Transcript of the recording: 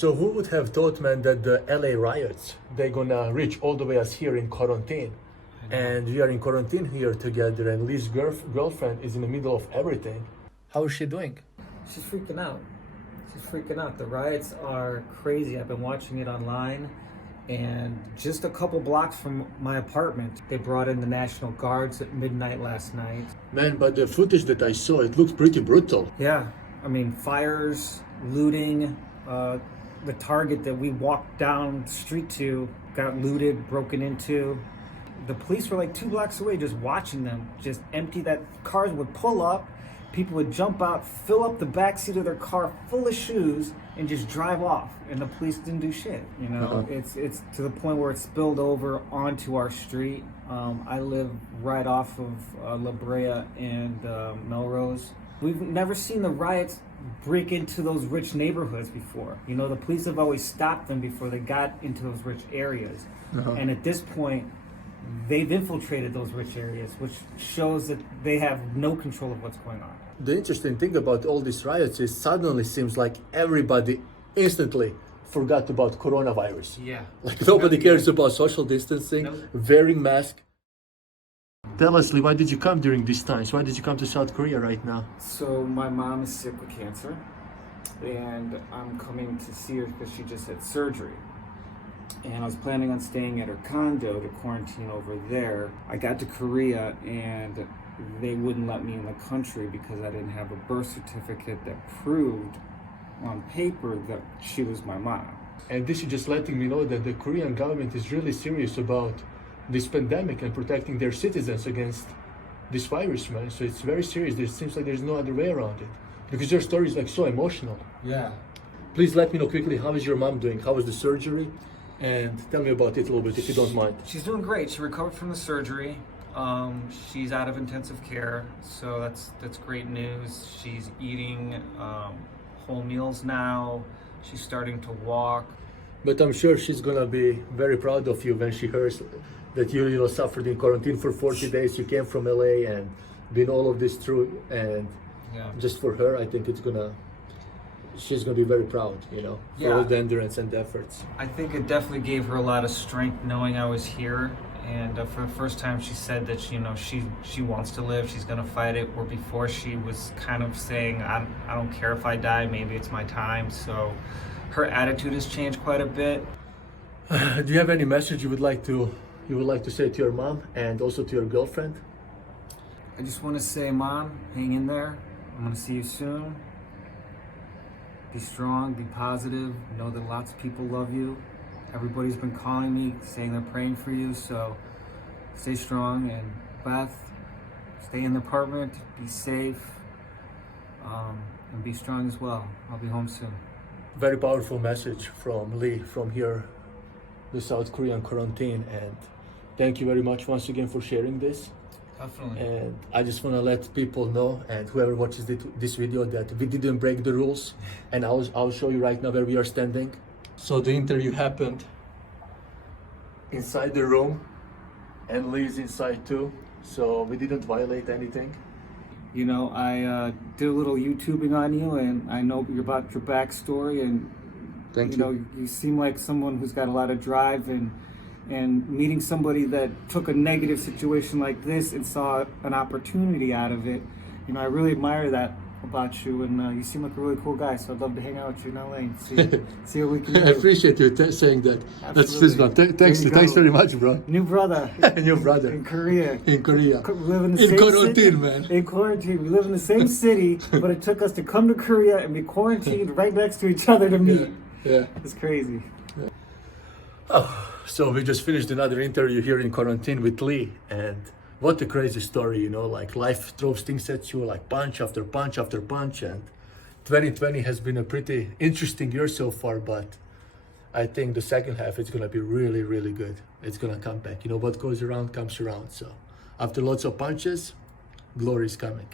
So who would have thought, man, that the LA riots, they're gonna reach all the way us here in quarantine. And we are in quarantine here together, and Lee's girlfriend is in the middle of everything. How is she doing? She's freaking out. She's freaking out. The riots are crazy. I've been watching it online, and just a couple blocks from my apartment, they brought in the National Guards at midnight last night. Man, but the footage that I saw, it looked pretty brutal. Yeah, I mean, fires, looting, the Target that we walked down the street to got looted, broken into. The police were like 2 blocks away just watching them just empty that. Cars would pull up, people would jump out, fill up the backseat of their car full of shoes, and just drive off. And the police didn't do shit. You know, it's to the point where it spilled over onto our street. I live right off of La Brea and Melrose. We've never seen the riots break into those rich neighborhoods before. You know, the police have always stopped them before they got into those rich areas. And at this point, they've infiltrated those rich areas, which shows that they have no control of what's going on. The interesting thing about all these riots is suddenly seems like everybody instantly forgot about coronavirus. Yeah. Like nobody cares about social distancing, wearing masks. Tell us, Lee, why did you come during these times? Why did you come to South Korea right now? So my mom is sick with cancer, and I'm coming to see her because she just had surgery. And I was planning on staying at her condo to quarantine over there. I got to Korea and they wouldn't let me in the country because I didn't have a birth certificate that proved on paper that she was my mom. And this is just letting me know that the Korean government is really serious about this pandemic and protecting their citizens against this virus, man. So it's very serious. It seems like there's no other way around it because your story is like so emotional. Yeah. Please let me know quickly, how is your mom doing? How was the surgery? And tell me about it a little bit if you don't mind. She's doing great. She recovered from the surgery. She's out of intensive care, so that's great news. She's eating whole meals now. She's starting to walk. But I'm sure she's gonna be very proud of you when she hears that you suffered in quarantine for 40 days. You came from LA and been all of this through, and just for her, I think she's gonna be very proud, for all the endurance and efforts. I think it definitely gave her a lot of strength knowing I was here, and for the first time she said that she wants to live, she's gonna fight it, where before she was kind of saying, I don't care if I die, maybe it's my time. So her attitude has changed quite a bit. Do you have any message you would like to say to your mom and also to your girlfriend? I just want to say, Mom, hang in there. I'm gonna see you soon. Be strong, be positive, know that lots of people love you. Everybody's been calling me, saying they're praying for you, so stay strong. And Beth, stay in the apartment, be safe, and be strong as well. I'll be home soon. Very powerful message from Lee from here, the South Korean quarantine, and thank you very much once again for sharing this. Definitely. And I just want to let people know, and whoever watches this video, that we didn't break the rules. And I'll show you right now where we are standing. So the interview happened inside the room, and Lee is inside too. So we didn't violate anything. You know, I did a little YouTubing on you, and I know about your backstory, and Thank you. know, you seem like someone who's got a lot of drive, and meeting somebody that took a negative situation like this and saw an opportunity out of it, I really admire that about you, and you seem like a really cool guy, so I'd love to hang out with you in LA and see what we can do. I appreciate you saying that. That's Absolutely. man. Thanks very much, bro. New brother. New brother. In Korea. In Korea. We live in the same quarantine, city. man. In quarantine. We live in the same city, but it took us to come to Korea and be quarantined right next to each other to meet. Yeah. It's crazy. So we just finished another interview here in quarantine with Lee, and what a crazy story, like life throws things at you like punch after punch after punch, and 2020 has been a pretty interesting year so far, but I think the second half is going to be really, really good. It's going to come back. What goes around comes around. So after lots of punches, glory is coming.